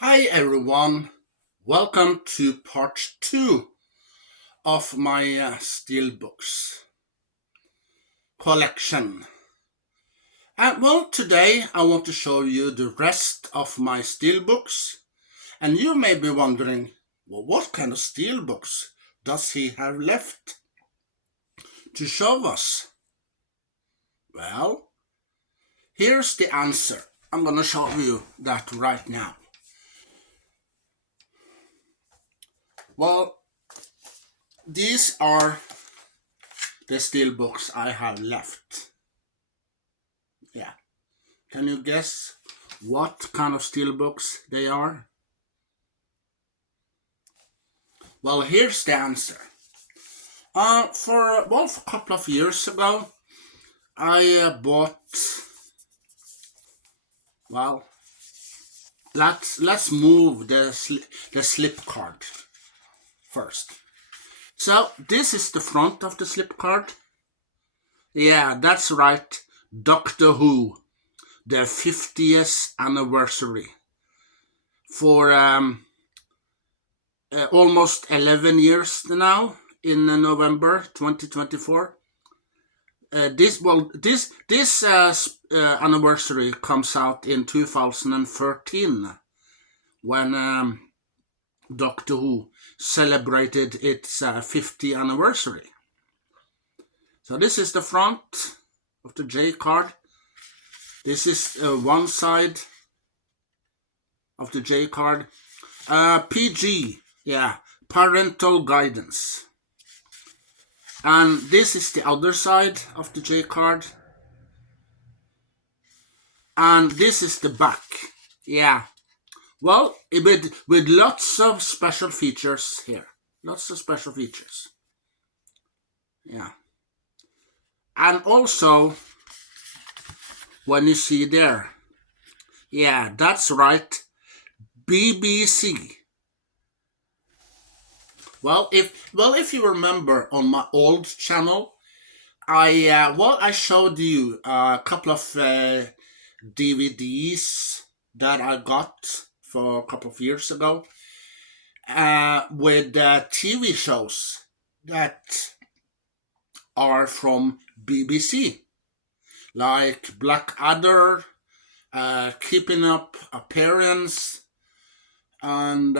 Hi everyone, welcome to part 2 of my Steelbooks collection. And well, today I want to show you the rest of my Steelbooks. And you may be wondering, well, what kind of Steelbooks does he have left to show us? Well, here's the answer. I'm gonna show you that right now. Well, these are the Steelbooks I have left. Yeah. Can you guess what kind of steelbooks they are? Well, here's the answer. For a couple of years ago, I bought. Well, let's move the slip card first. So this is the front of the slip card. Yeah, that's right. Doctor Who, the 50th anniversary. For almost 11 years now, in November 2024. This anniversary comes out in 2013 when Doctor Who celebrated its 50th anniversary. So this is the front of the J card. This is one side of the J card. PG, yeah, parental guidance. And this is the other side of the J card. And this is the back. Yeah. Well, with lots of special features here. Lots of special features. Yeah. And also, when you see there, yeah, that's right, BBC. Well, if you remember on my old channel, I showed you a couple of DVDs that I got for a couple of years ago with TV shows that are from BBC, like Blackadder, Keeping Up Appearance, and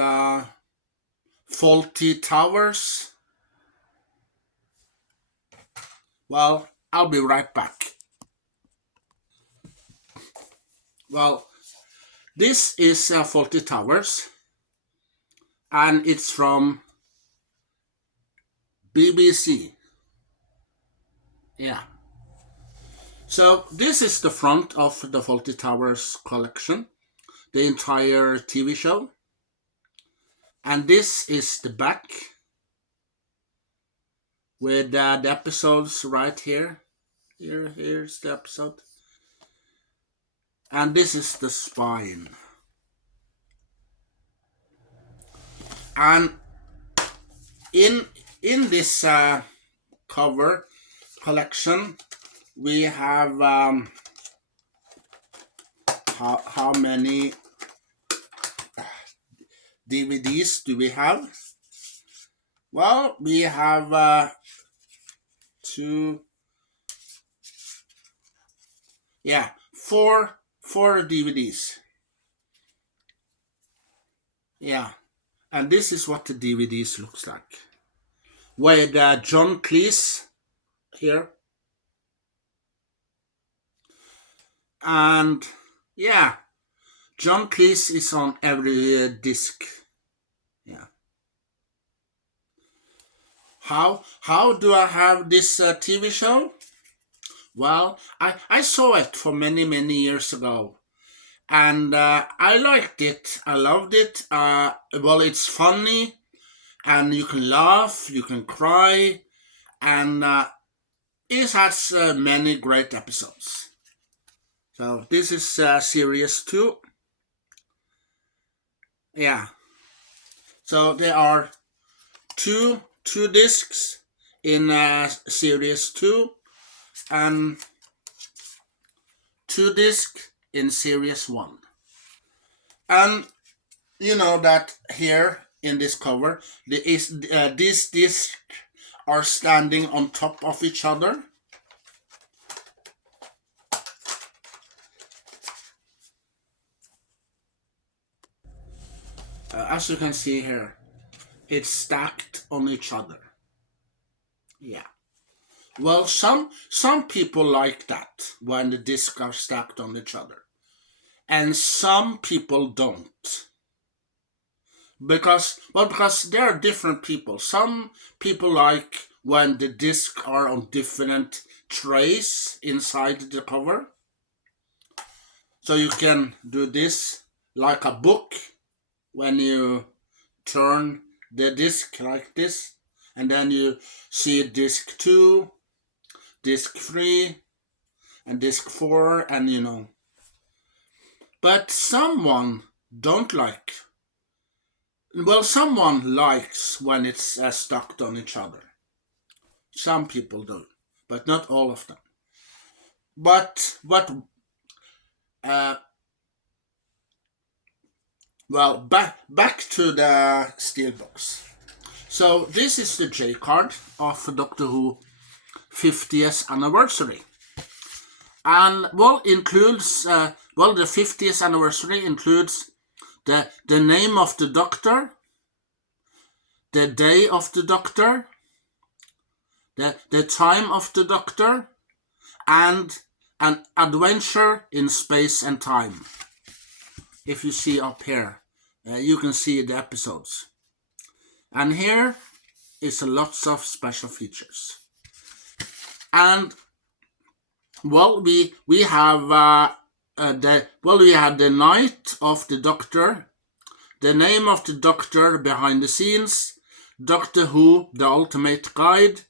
Faulty Towers. Well, I'll be right back. Well, this is Faulty Towers, and it's from BBC. Yeah. So this is the front of the Faulty Towers collection, the entire TV show. And this is the back with the episodes right here. Here's the episode. And this is the spine. And in this cover collection, we have how many DVDs do we have? Well, we have four DVDs. Yeah, and this is what the DVDs looks like. With John Cleese here. And yeah, John Cleese is on every disc. Yeah. How do I have this TV show? Well, I saw it for many years ago, and I liked it. I loved it. Well, it's funny, and you can laugh, you can cry, and it has many great episodes. So this is series 2. Yeah. So there are two discs in series 2 and 2 discs in series 1. And You know that here in this cover, these discs are standing on top of each other. As you can see here, it's stacked on each other. Yeah. Well, some people like that when the discs are stacked on each other, and some people don't. Because there are different people. Some people like when the discs are on different trays inside the cover. So you can do this like a book when you turn the disc like this, and then you see disc 2, disc 3, and disc 4, and you know. But someone don't like. Well, someone likes when it's stuck on each other. Some people do, but not all of them. But uh, well, back to the Steelbooks. So this is the J card of Doctor Who 50th anniversary, and well includes the 50th anniversary includes the name of the Doctor, the day of the Doctor, the time of the Doctor, and an adventure in space and time. If you see up here, you can see the episodes. And here is lots of special features. And well, we have we have the night of the Doctor, the name of the Doctor behind the scenes, Doctor Who, the Ultimate Guide,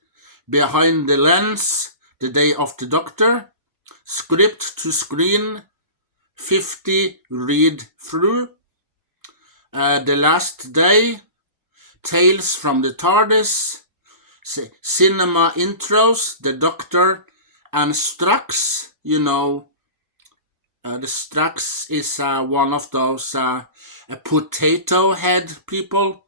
Behind the Lens, the day of the Doctor, script to screen, 50 read through, the last day, tales from the TARDIS, cinema intros, the Doctor, and Strax. You know, the Strax is one of those potato head people.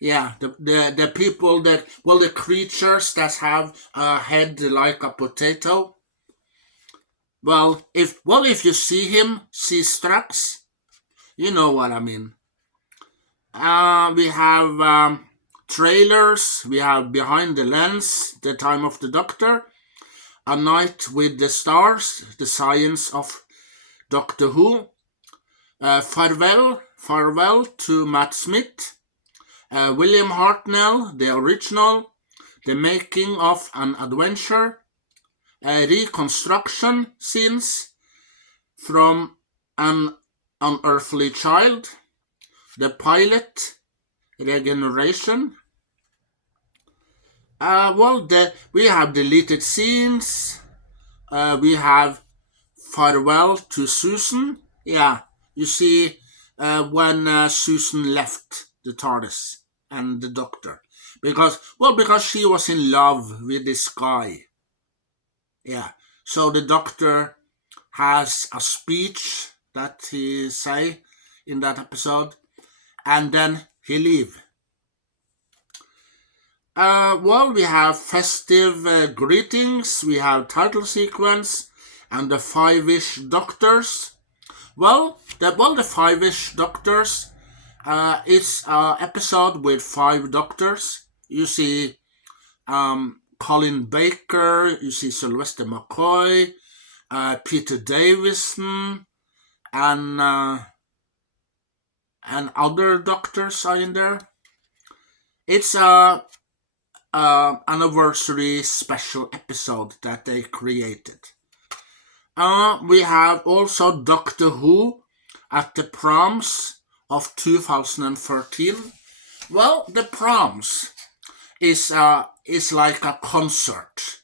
Yeah, the people that, well, the creatures that have a head like a potato. Well, if you see Strax, you know what I mean. We have trailers, we have Behind the Lens, The Time of the Doctor, A Night with the Stars, The Science of Doctor Who, Farewell to Matt Smith, William Hartnell, the original, The Making of an Adventure, reconstruction scenes from An Unearthly Child, the pilot, Regeneration. We have deleted scenes. We have Farewell to Susan. Yeah, you see when Susan left the TARDIS and the Doctor. Because she was in love with this guy. Yeah, so the Doctor has a speech that he say in that episode, and then he leave. We have festive greetings, we have title sequence, and the Five-ish Doctors. The Five-ish Doctors is an episode with 5 Doctors. You see Colin Baker, you see Sylvester McCoy, Peter Davison, and other Doctors are in there. It's a anniversary special episode that they created. We have also Doctor Who at the Proms of 2013. Well, the Proms is like a concert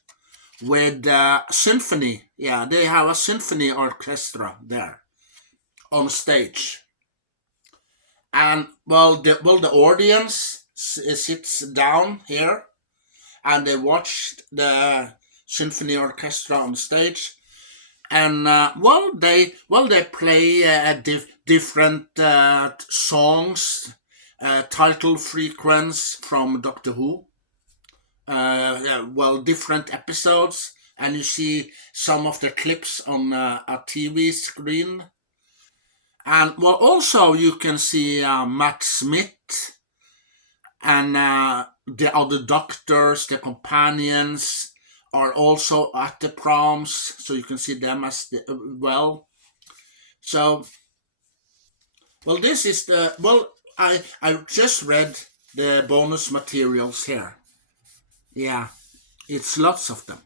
with symphony. Yeah, they have a symphony orchestra there on stage, and the audience sits down here, and they watch the symphony orchestra on stage. and they play different songs, title frequencies from Doctor Who. Different episodes, and you see some of the clips on a TV screen. And also you can see Matt Smith and the other doctors, the companions, are also at the proms, so you can see them as well. So, this is the I just read the bonus materials here. Yeah, it's lots of them.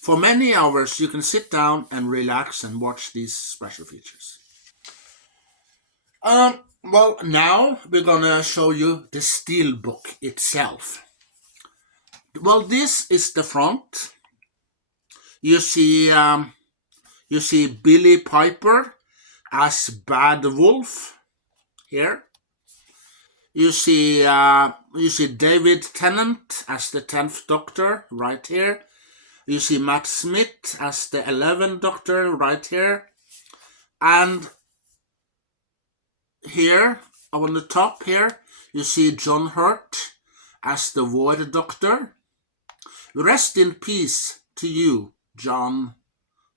For many hours, you can sit down and relax and watch these special features. Now we're gonna show you the Steelbook itself. Well, this is the front. You see Billy Piper as Bad Wolf here. You see David Tennant as the 10th Doctor right here. You see Matt Smith as the 11th Doctor right here. And here, on the top here, you see John Hurt as the Void Doctor. Rest in peace to you, John.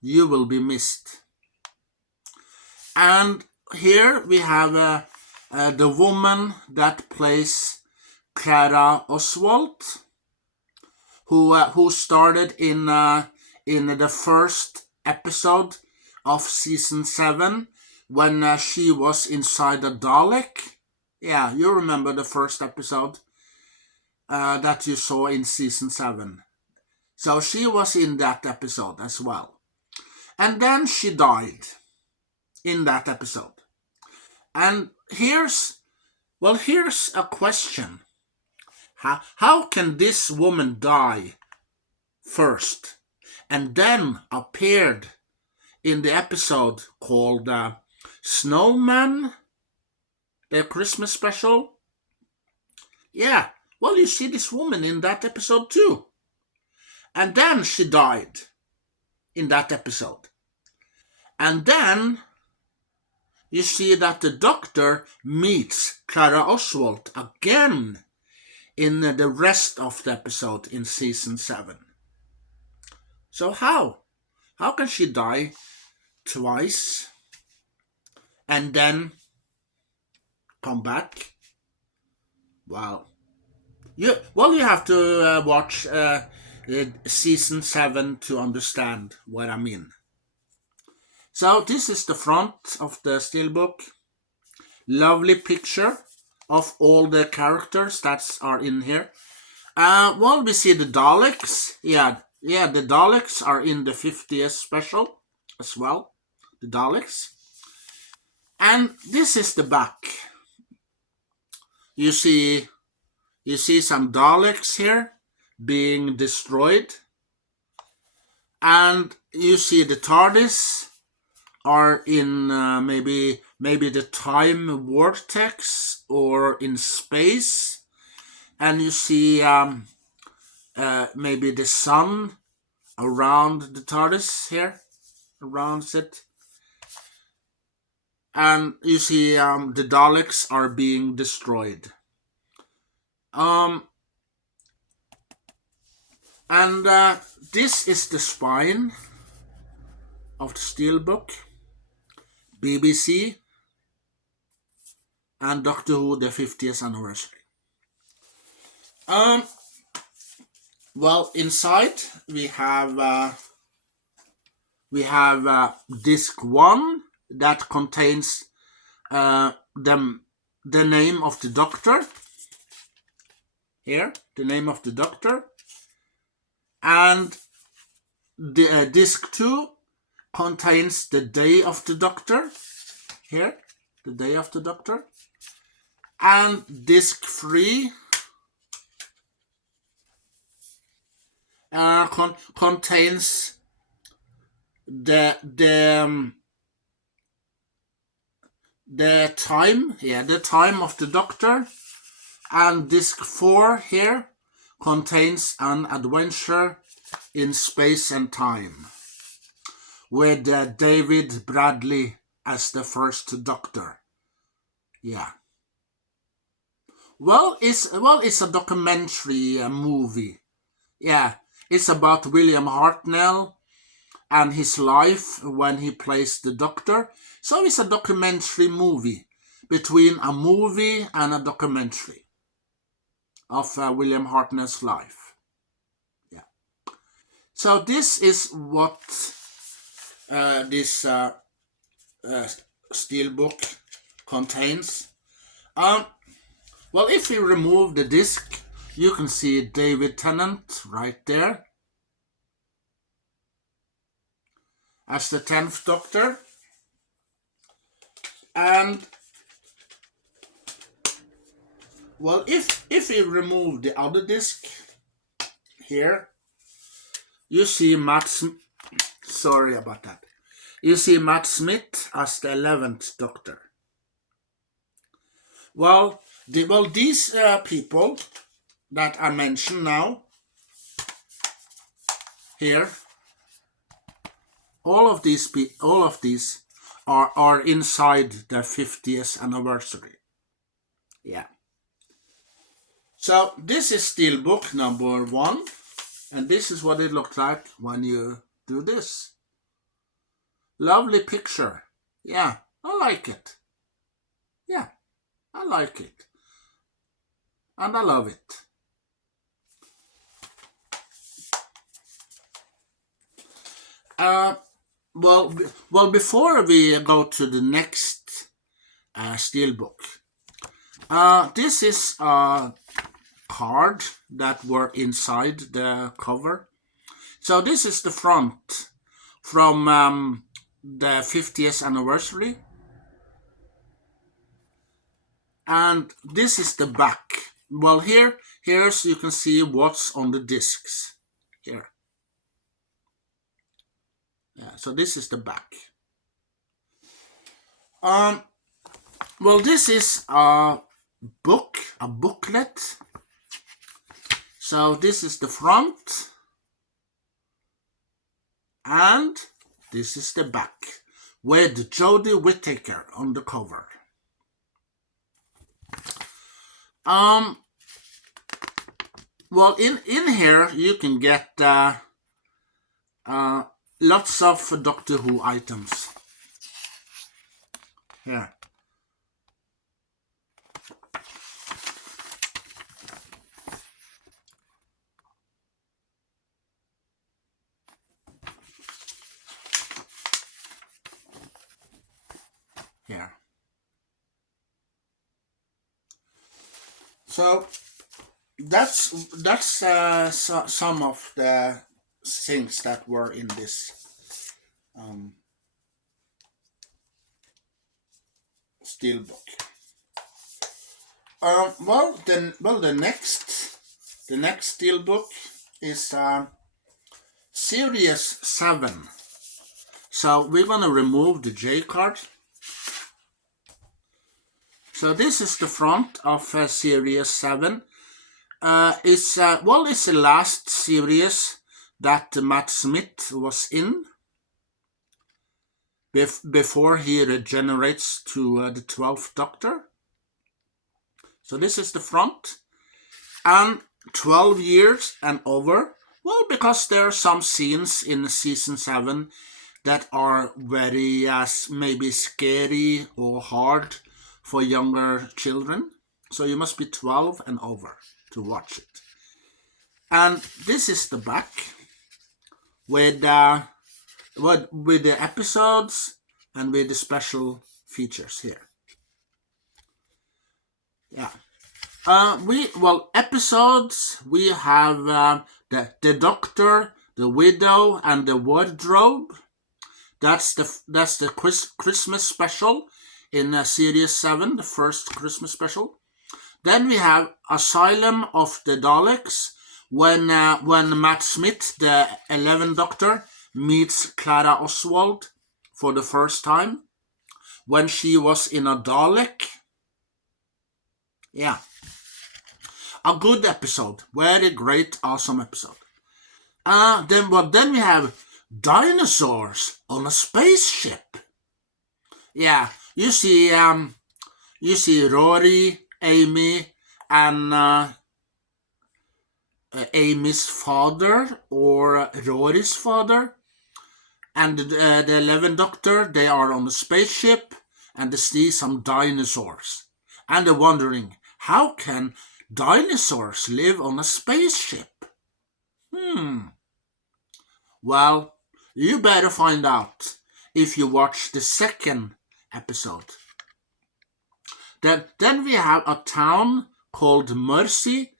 You will be missed. And here we have the woman that plays Clara Oswald, who started in the first episode of season 7 when she was inside a Dalek. Yeah, you remember the first episode that you saw in season 7. So she was in that episode as well. And then she died in that episode. And here's a question. How can this woman die first and then appeared in the episode called Snowman, the Christmas special? Yeah, you see this woman in that episode too. And then she died in that episode. And then you see that the Doctor meets Clara Oswald again in the rest of the episode in season 7. So how can she die twice and then come back? Well, you have to watch season 7 to understand what I mean. So this is the front of the Steelbook. Lovely picture of all the characters that are in here. We see the Daleks. Yeah, the Daleks are in the 50th special as well. The Daleks. And this is the back. You see some Daleks here being destroyed. And you see the TARDIS are in maybe the time vortex or in space, and you see maybe the sun around the TARDIS here, around it, and you see the Daleks are being destroyed. This is the spine of the Steelbook. BBC and Doctor Who, the 50th anniversary. Inside we have disc 1 that contains the name of the Doctor. Here, the name of the Doctor. And the disc 2 contains the day of the Doctor. Here, the day of the Doctor. And disc 3 contains the time of the Doctor. And disc 4 here contains an adventure in space and time. with David Bradley as the first Doctor. Yeah. Well, it's a documentary movie. Yeah, it's about William Hartnell and his life when he plays the Doctor. So it's a documentary movie between a movie and a documentary of William Hartnell's life. Yeah. So this is what this Steelbook contains. Well, if you remove the disc, you can see David Tennant right there as the 10th Doctor. And, well, if you remove the other disc here, you see sorry about that. You see Matt Smith as the 11th Doctor. Well, these people that I mentioned now, here, all of these are inside the 50th anniversary. Yeah. So this is Steelbook number 1, and this is what it looks like when you do this. Lovely picture. Yeah, I like it. Yeah, I like it. And I love it. Well, before we go to the next Steelbook, this is a card that were inside the cover. So this is the front from the 50th anniversary. And this is the back. Well, here's you can see what's on the discs. Here. Yeah, so this is the back. Well, this is a booklet. So this is the front. And this is the back with Jodie Whittaker on the cover. Well, in here you can get lots of Doctor Who items. Here. Here. So that's some of the things that were in this Steelbook. The next Steelbook is Series 7. So we're gonna remove the J card. So this is the front of Series 7. It's the last series that Matt Smith was in before he regenerates to the 12th Doctor. So this is the front. And 12 years and over. Well, because there are some scenes in Season 7 that are very maybe scary or hard for younger children. So you must be 12 and over to watch it. And this is the back with the episodes and with the special features here. Yeah. Episodes, we have the Doctor, the Widow, and the Wardrobe. That's the Christmas special in Series 7, the first Christmas special. Then we have Asylum of the Daleks, when Matt Smith, the 11th Doctor, meets Clara Oswald for the first time, when she was in a Dalek. Yeah. A good episode. Very great, awesome episode. Then we have dinosaurs on a spaceship. Yeah, you see Rory, Amy, and Amy's father, or Rory's father, and the 11th Doctor. They are on a spaceship, and they see some dinosaurs, and they're wondering, how can dinosaurs live on a spaceship? Well, you better find out if you watch the second episode. Then we have a town called Mercy.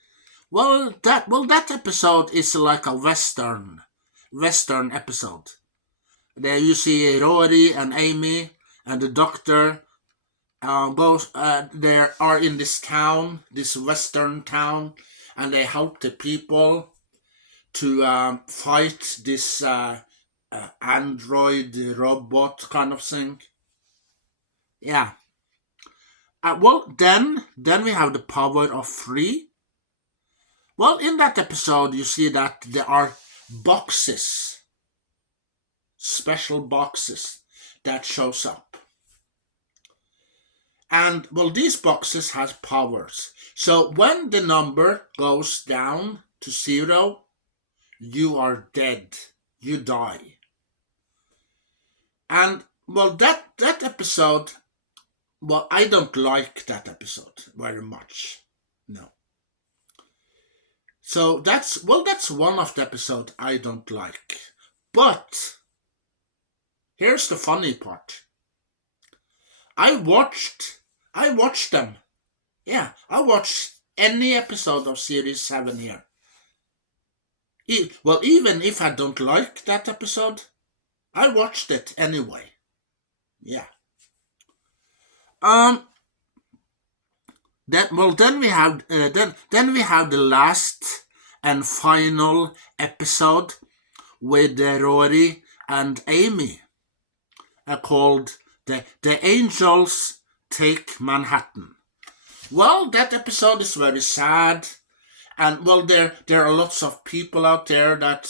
That episode is like a western episode. There you see Rory and Amy and the Doctor. Both they are in this town, this western town, and they help the people to fight this android robot kind of thing. Yeah. Then we have the power of three. Well, in that episode, you see that there are boxes, special boxes that shows up. And, well, these boxes has powers. So when the number goes down to 0, you are dead. You die. And, well, that episode, well, I don't like that episode very much. No. So that's one of the episodes I don't like. But here's the funny part. I watched them. Yeah, I watched any episode of Series 7 here. Well, even if I don't like that episode, I watched it anyway. Yeah. Then we have the last and final episode with Rory and Amy, called the Angels Take Manhattan. Well, that episode is very sad, and well, there are lots of people out there that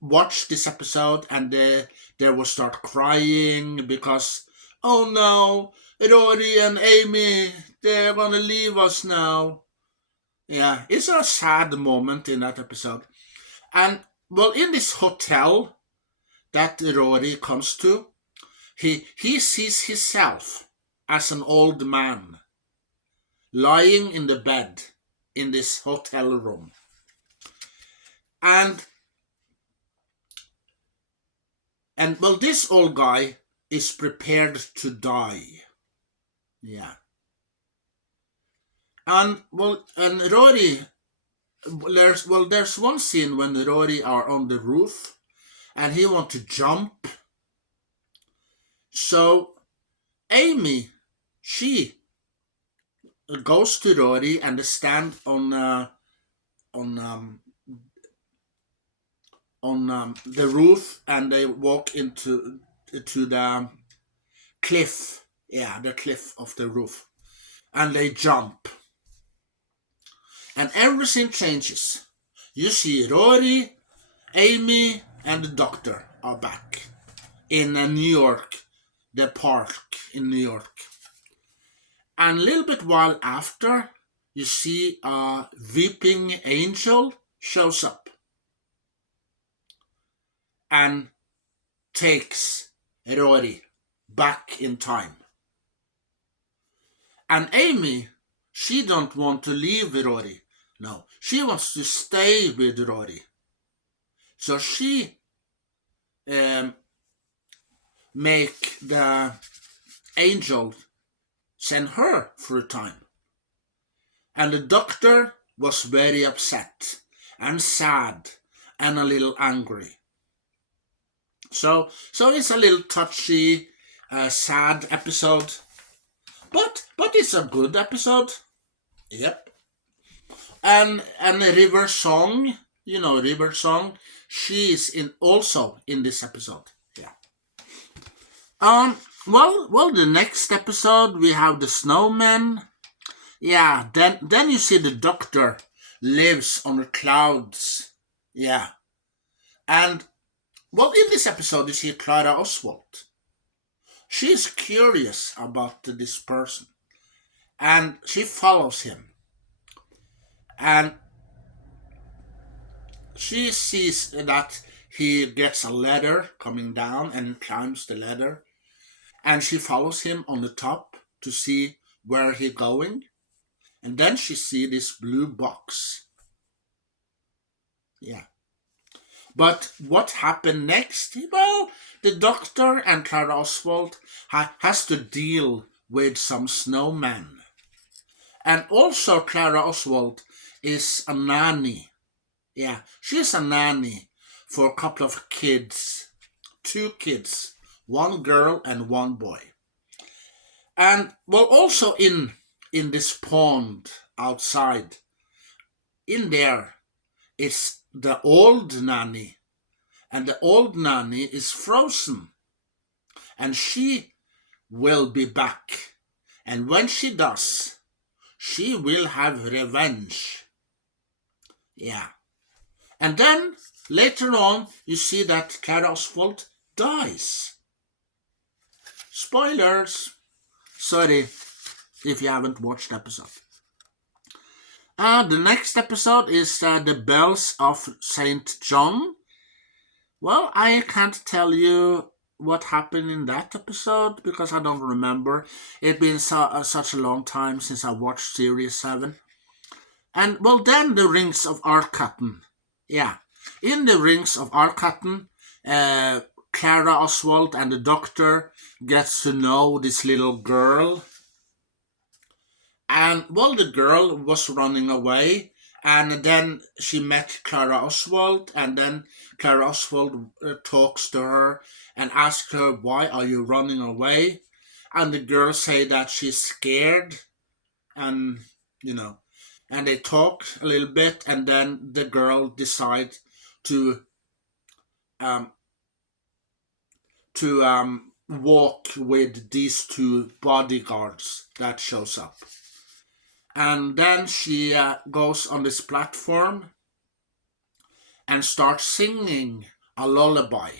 watch this episode, and they will start crying because, oh no, Rory and Amy, they're gonna leave us now. Yeah, it's a sad moment in that episode. And, well, in this hotel that Rory comes to, he sees himself as an old man lying in the bed in this hotel room. And well, this old guy is prepared to die. Yeah. And Rory, there's one scene when Rory are on the roof and he want to jump. So Amy, she goes to Rory and they stand on the roof, and they walk into the cliff. Yeah, the cliff of the roof, and they jump. And everything changes. You see Rory, Amy, and the Doctor are back in New York, the park in New York. And a little bit while after, you see a weeping angel shows up and takes Rory back in time. And Amy, she don't want to leave Rory. No, she wants to stay with Rory. So she make the angel send her through time. And the Doctor was very upset and sad and a little angry. So it's a little touchy, sad episode. But it's a good episode. Yep. And River Song, River Song, she is also in this episode. Yeah. Well, the next episode we have the snowman. Yeah, then you see the Doctor lives on the clouds. Yeah. And, well, in this episode, you see Clara Oswald. She's curious about this person, and she follows him. And she sees that he gets a ladder coming down and climbs the ladder. And she follows him on the top to see where he's going. And then she sees this blue box. Yeah. But what happened next? Well, the doctor and Clara Oswald has to deal with some snowmen. And also Clara Oswald is a nanny. Yeah, she's a nanny for a couple of kids. 2 kids. 1 girl and 1 boy. And, well, also in this pond outside, in there is the old nanny. And the old nanny is frozen. And she will be back. And when she does, she will have revenge. Yeah. And then, later on, you see that Clara Oswald dies. Spoilers! Sorry if you haven't watched the episode. The next episode is The Bells of St. John. Well, I can't tell you what happened in that episode because I don't remember. It's been such a long time since I watched Series 7. And, well, then the Rings of Akhaten. Yeah. In the Rings of Akhaten, Clara Oswald and the doctor gets to know this little girl. And, well, the girl was running away. And then she met Clara Oswald. And then Clara Oswald talks to her and asks her, why are you running away? And the girl say that she's scared. And, and they talk a little bit. And then the girl decides to walk with these 2 bodyguards that shows up. And then she goes on this platform and starts singing a lullaby.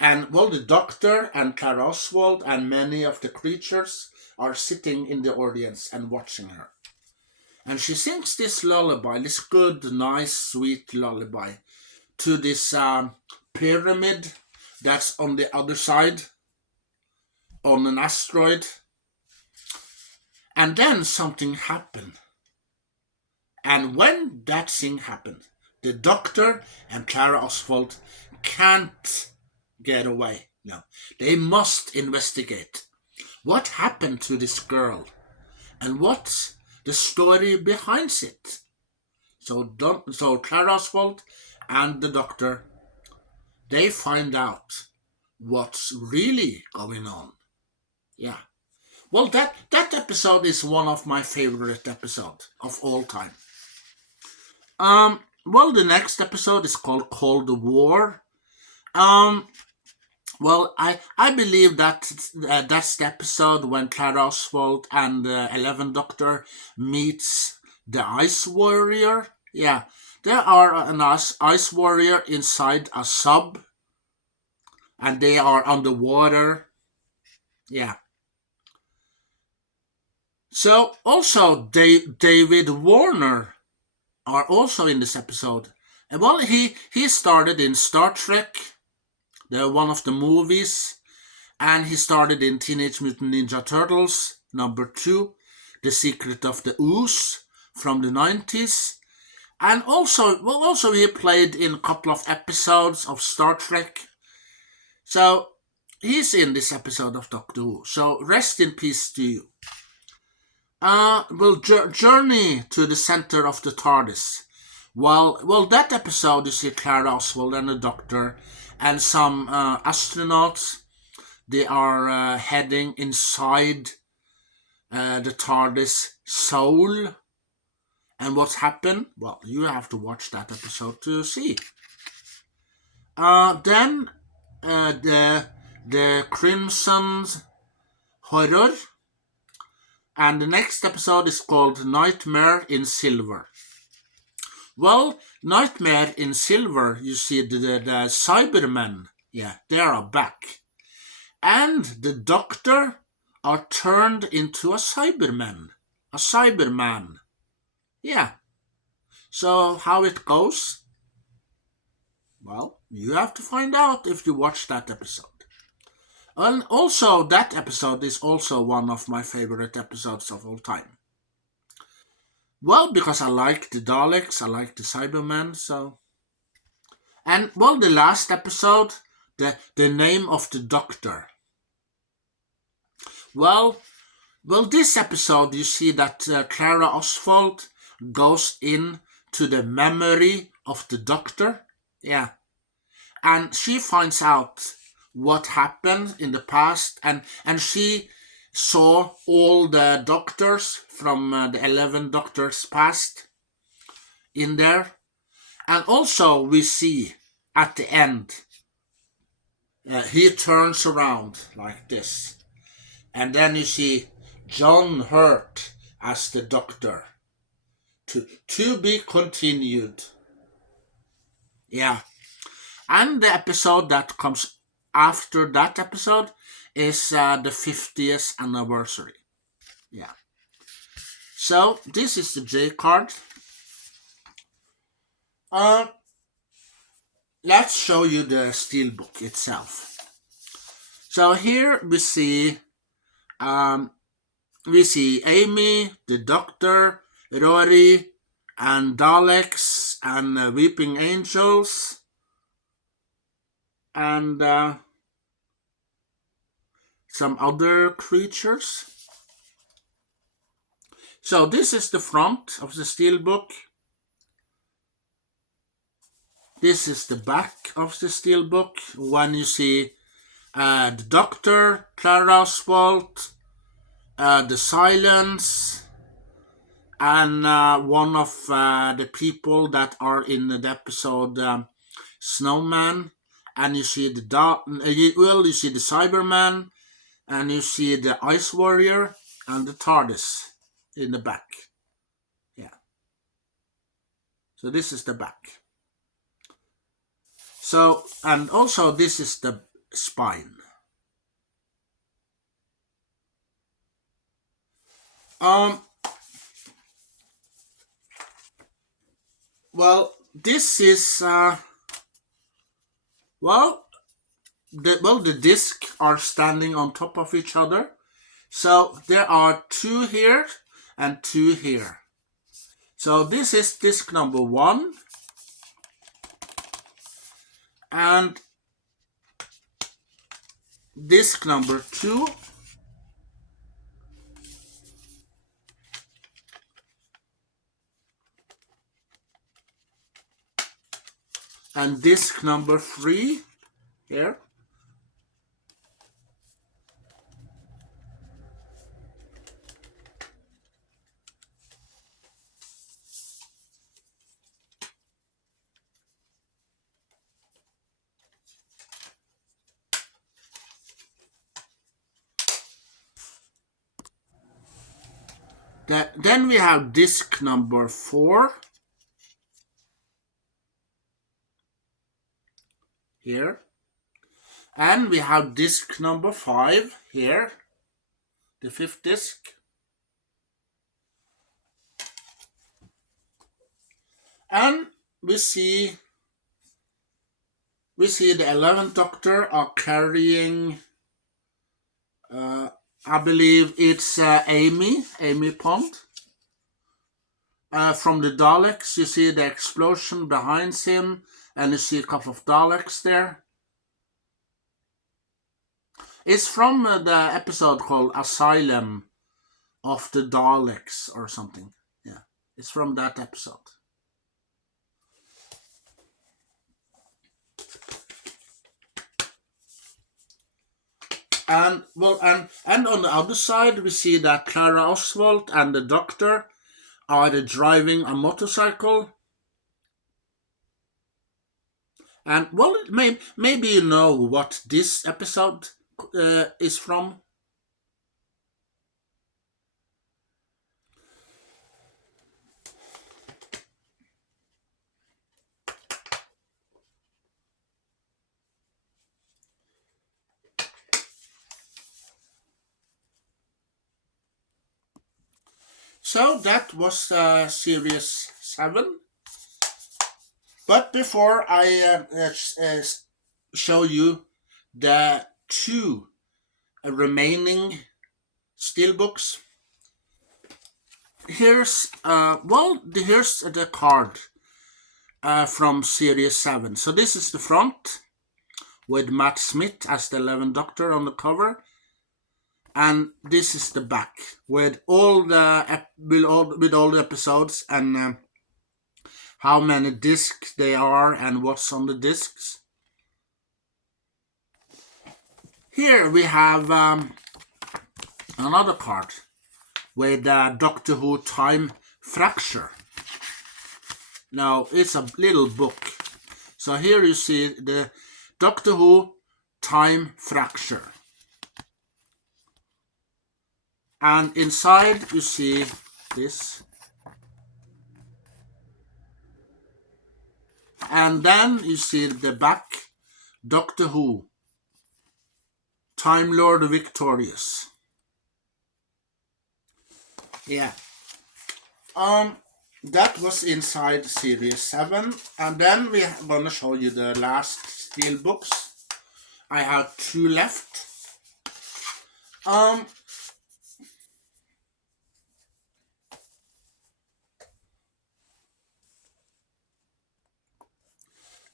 And, well, the doctor and Clara Oswald and many of the creatures are sitting in the audience and watching her. And she sings this lullaby, this good, nice, sweet lullaby, to this pyramid that's on the other side, on an asteroid. And then something happened. And when that thing happened, the doctor and Clara Oswald can't get away. No, they must investigate what happened to this girl and what's the story behind it. So Clara Oswald and the doctor, they find out what's really going on. Yeah. Well, that episode is one of my favorite episodes of all time. Well, the next episode is called Cold War. Well, I believe that that's the episode when Clara Oswald and the 11th Doctor meets the Ice Warrior. Yeah, there are an Ice Warrior inside a sub, and they are underwater. Yeah. So also David Warner are also in this episode. And, well, he started in Star Trek, one of the movies, and he started in Teenage Mutant Ninja Turtles #2, The Secret of the Ooze from the 90s. And also he played in a couple of episodes of Star Trek. So he's in this episode of Doctor Who. So rest in peace to you. Well, Journey to the Center of the TARDIS. Well, that episode you see Clara Oswald and the Doctor and some astronauts. They are heading inside the TARDIS soul. And what's happened? Well, you have to watch that episode to see. Then the Crimson Horror. And the next episode is called Nightmare in Silver. Well, Nightmare in Silver, you see the Cybermen. Yeah, they are back. And the Doctor are turned into a Cyberman. A Cyberman. Yeah. So how it goes? Well, you have to find out if you watch that episode. And also, that episode is also one of my favorite episodes of all time. Well, because I like the Daleks, I like the Cybermen, so... And, well, the last episode, the name of the Doctor. Well, this episode, you see that Clara Oswald goes in to the memory of the Doctor. Yeah. And she finds out what happened in the past, and she saw all the doctors from the 11 doctors past in there. And also we see at the end, he turns around like this. And then you see John Hurt as the Doctor. To be continued. Yeah. And the episode that comes after that episode is the 50th anniversary. Yeah. So this is the J card. Let's show you the Steelbook itself. So here we see Amy, the Doctor, Rory, and Daleks, and Weeping Angels, and some other creatures. So this is the front of the Steelbook. This is the back of the Steelbook, when you see the Doctor, Clara Oswald, the Silence, and one of the people that are in the episode Snowman. And you see you see the Cyberman, and you see the Ice Warrior, and the TARDIS in the back. Yeah. So this is the back. So, and also this is the spine. Well, this is the discs are standing on top of each other. So there are two here and two here. So this is disc number 1. And disc number 2. And disc number 3 here. Then we have disc number 4 here. And we have disc number 5 here, the 5th disc. And we see the 11th Doctor are carrying, I believe it's Amy Pond. From the Daleks, you see the explosion behind him, and you see a couple of Daleks there. It's from the episode called Asylum of the Daleks or something. Yeah, it's from that episode. And on the other side, we see that Clara Oswald and the Doctor are driving a motorcycle. And well, maybe you know what this episode is from. So that was Series 7. But before I show you the 2 remaining Steelbooks, here's here's the card from Series 7. So this is the front with Matt Smith as the 11th Doctor on the cover, and this is the back with all the episodes and how many discs they are and what's on the discs. Here we have another card with Doctor Who Time Fracture. Now, it's a little book. So here you see the Doctor Who Time Fracture. And inside you see this. And then you see the back, Doctor Who, Time Lord Victorious. Yeah. That was inside Series 7. And then we're going to show you the last Steelbooks. I have 2 left.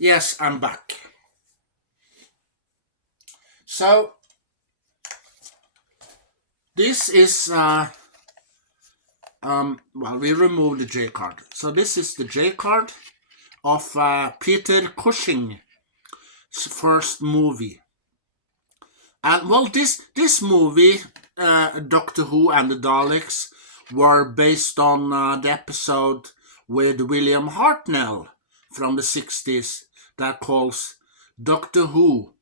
Yes, I'm back. So, this is, we removed the J card. So this is the J card of Peter Cushing's first movie. And well, this movie, Doctor Who and the Daleks, were based on the episode with William Hartnell from the 60s that calls Doctor Who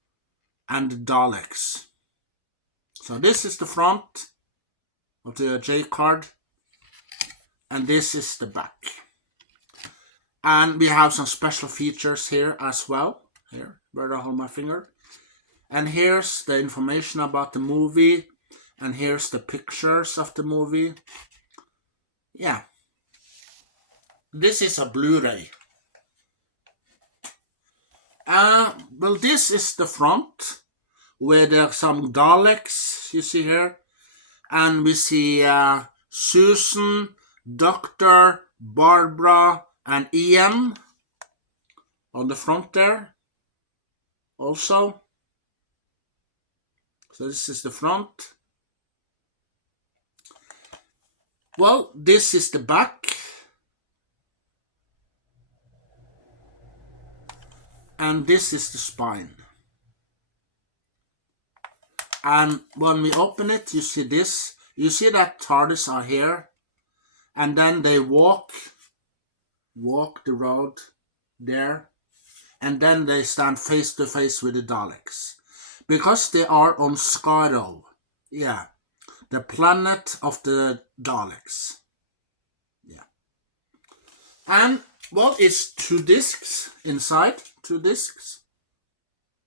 and the Daleks. So this is the front of the J card, and this is the back. And we have some special features here as well. Here, where I hold my finger. And here's the information about the movie, and here's the pictures of the movie. Yeah. This is a Blu-ray. Well, this is the front with some Daleks, you see here. And we see Susan, Doctor, Barbara, and Ian on the front there also. So this is the front. Well, this is the back. And this is the spine. And when we open it, you see this. You see that TARDIS are here. And then they walk the road there. And then they stand face to face with the Daleks. Because they are on Skaro. Yeah. The planet of the Daleks. Yeah. And, well, it's 2 discs inside. 2 discs.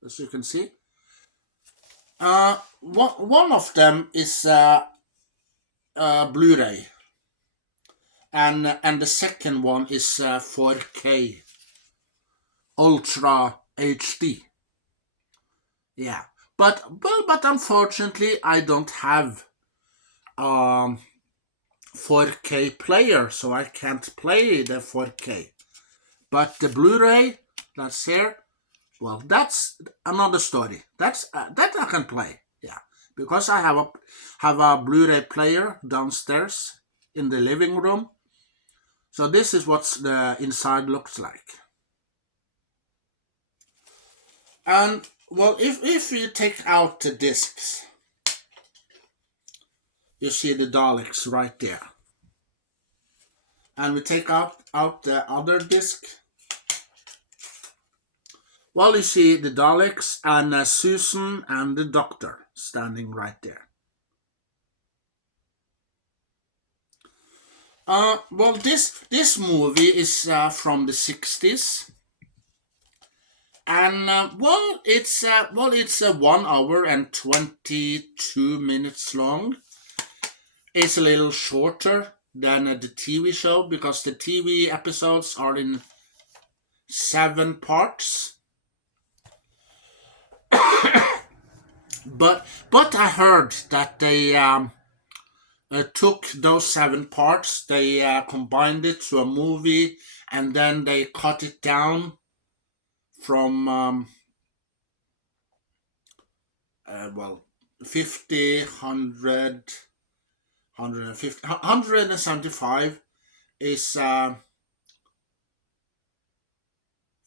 As you can see. One of them is Blu-ray. And the second one is 4K. Ultra HD. Yeah. But unfortunately I don't have 4K player, so I can't play the 4K. But the Blu-ray that's here, well, that's another story. That I can play, yeah, because I have a Blu-ray player downstairs in the living room. So this is what the inside looks like. And well, if you take out the discs, you see the Daleks right there. And we take out the other disc. Well, you see the Daleks and Susan and the Doctor standing right there. Well, this movie is from the 60s. And it's 1 hour and 22 minutes long. It's a little shorter than the TV show, because the TV episodes are in 7 parts. But I heard that they took those 7 parts, they combined it to a movie, and then they cut it down from well, 50, 100, 150, 175 is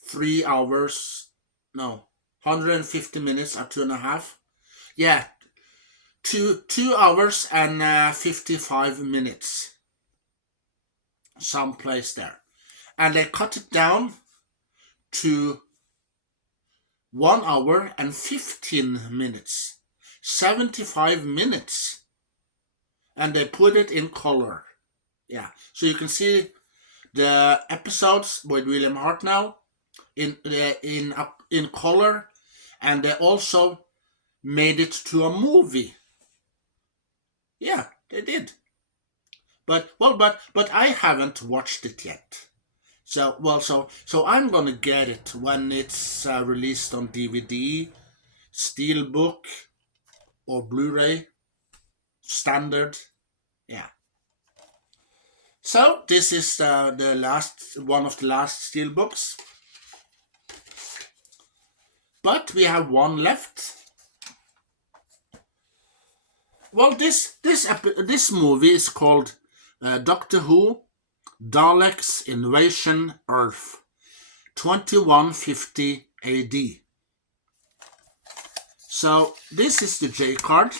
3 hours, no, 150 minutes or 2.5. Yeah, 2 hours and 55 minutes, someplace there. And they cut it down to 1 hour and 15 minutes, 75 minutes. And they put it in color. Yeah, so you can see the episodes with William Hartnell in color, and they also made it to a movie. Yeah, they did. But I haven't watched it yet. So I'm gonna get it when it's released on DVD, Steelbook, or Blu-ray, standard. Yeah. So this is the last one of the last Steelbooks. But we have one left. Well, this movie is called Doctor Who, Daleks Invasion Earth, 2150 AD. So this is the J card.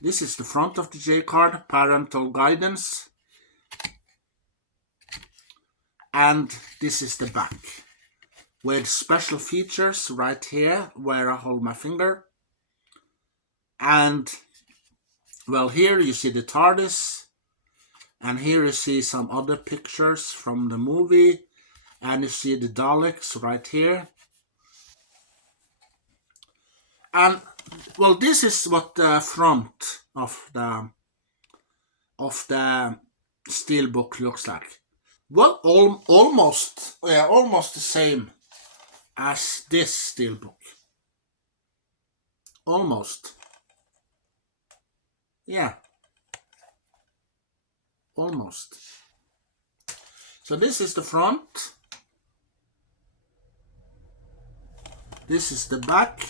This is the front of the J card, parental guidance. And this is the back, with special features right here where I hold my finger. And, well, here you see the TARDIS, and here you see some other pictures from the movie, and you see the Daleks right here. And, well, this is what the front of the Steelbook looks like. Well, almost the same as this Steelbook. Almost. Yeah. Almost. So this is the front. This is the back.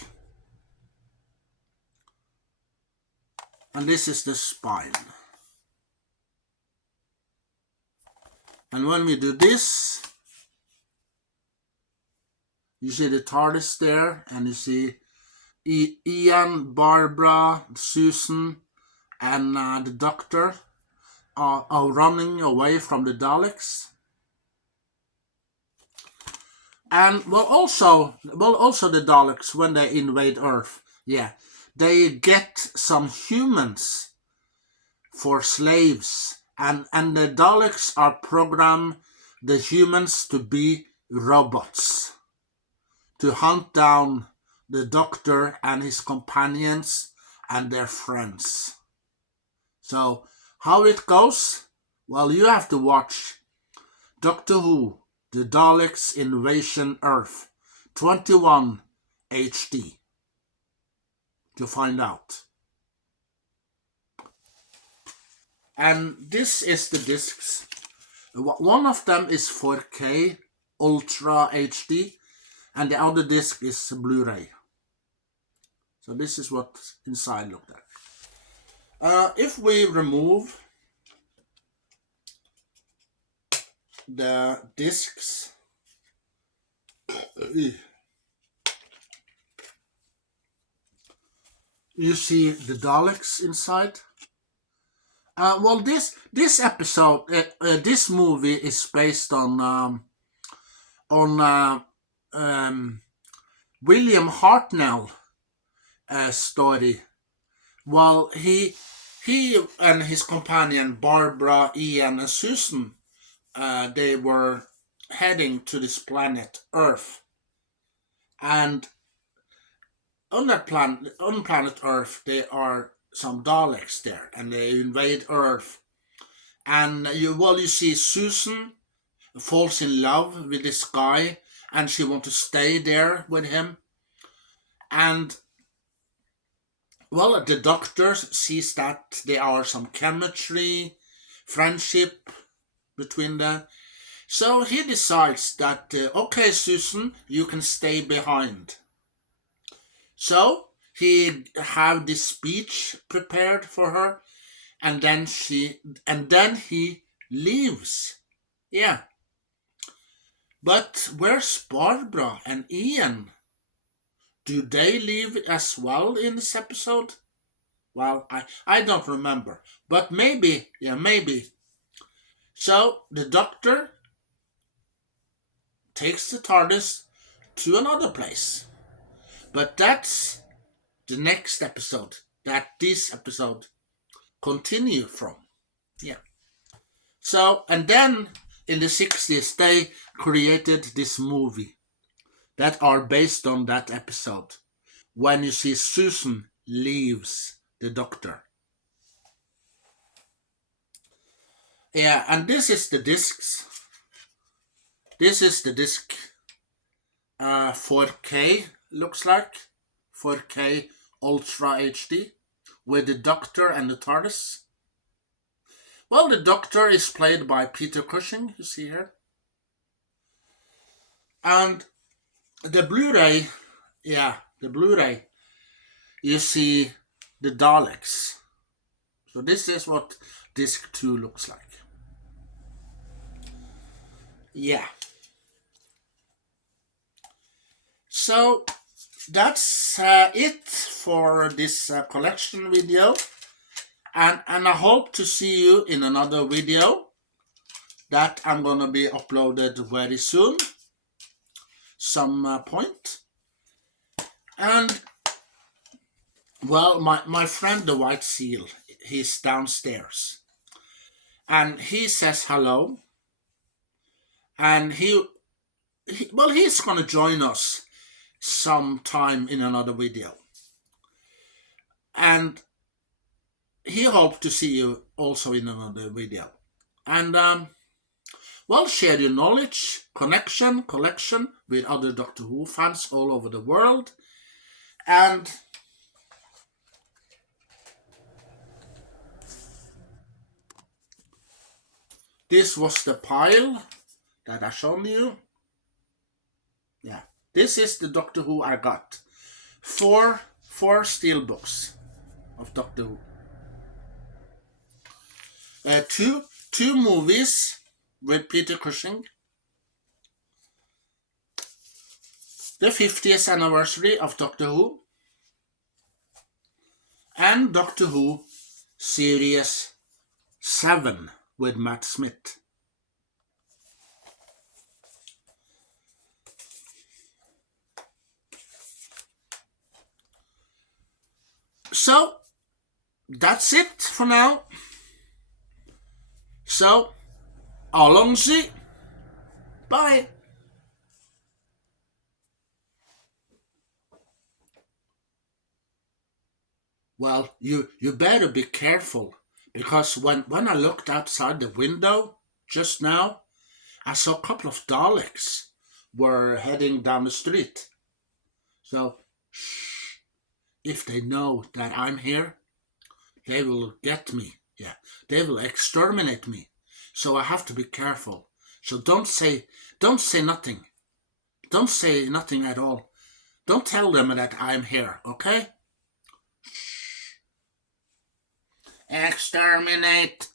And this is the spine. And when we do this, you see the TARDIS there, and you see Ian, Barbara, Susan, and the Doctor are running away from the Daleks. And also the Daleks, when they invade Earth, yeah, they get some humans for slaves, and the Daleks are programmed the humans to be robots, to hunt down the Doctor and his companions and their friends. So, how it goes? Well, you have to watch Doctor Who, The Daleks Invasion Earth, 21 HD, to find out. And this is the discs. One of them is 4K Ultra HD, and the other disc is Blu-ray. So this is what inside looked like. If we remove the discs, you see the Daleks inside. Well, this episode, this movie is based on William Hartnell story. Well, he and his companion Barbara, Ian, and Susan, they were heading to this planet Earth, and on planet Earth, they are some Daleks there, and they invade Earth. And you see Susan falls in love with this guy, and she wants to stay there with him. And well, the doctor sees that there are some chemistry, friendship between them. So he decides that, okay, Susan, you can stay behind. So he have this speech prepared for her, and then he leaves. Yeah. But where's Barbara and Ian? Do they leave as well in this episode? Well, I don't remember. But maybe, yeah, maybe. So the doctor takes the TARDIS to another place. But that's the next episode that this episode continue from. Yeah. So, and then in the 60s, they created this movie that are based on that episode. When you see Susan leaves the doctor. Yeah, and this is the discs. This is the disc 4K, looks like. 4K Ultra HD with the Doctor and the TARDIS. Well, the Doctor is played by Peter Cushing, you see here. And the Blu-ray, you see the Daleks. So this is what disc 2 looks like. Yeah. So that's it for this collection video. And I hope to see you in another video that I'm gonna be uploaded very soon. Some point. And well, my friend the White Seal, he's downstairs. And he says hello. And he's gonna join us sometime in another video. And he hopes to see you also in another video. And well, share your knowledge, collection with other Doctor Who fans all over the world. And this was the pile that I shown you. Yeah, this is the Doctor Who I got. Four Steelbooks of Doctor Who. Two movies with Peter Cushing. The 50th anniversary of Doctor Who. And Doctor Who Series 7 with Matt Smith. So, that's it for now. So, Alongsi. Bye. Well, you better be careful, because when I looked outside the window just now, I saw a couple of Daleks were heading down the street. So, shh, if they know that I'm here, they will get me. Yeah, they will exterminate me. So I have to be careful. So don't say nothing. Don't say nothing at all. Don't tell them that I'm here, okay? Shh. Exterminate.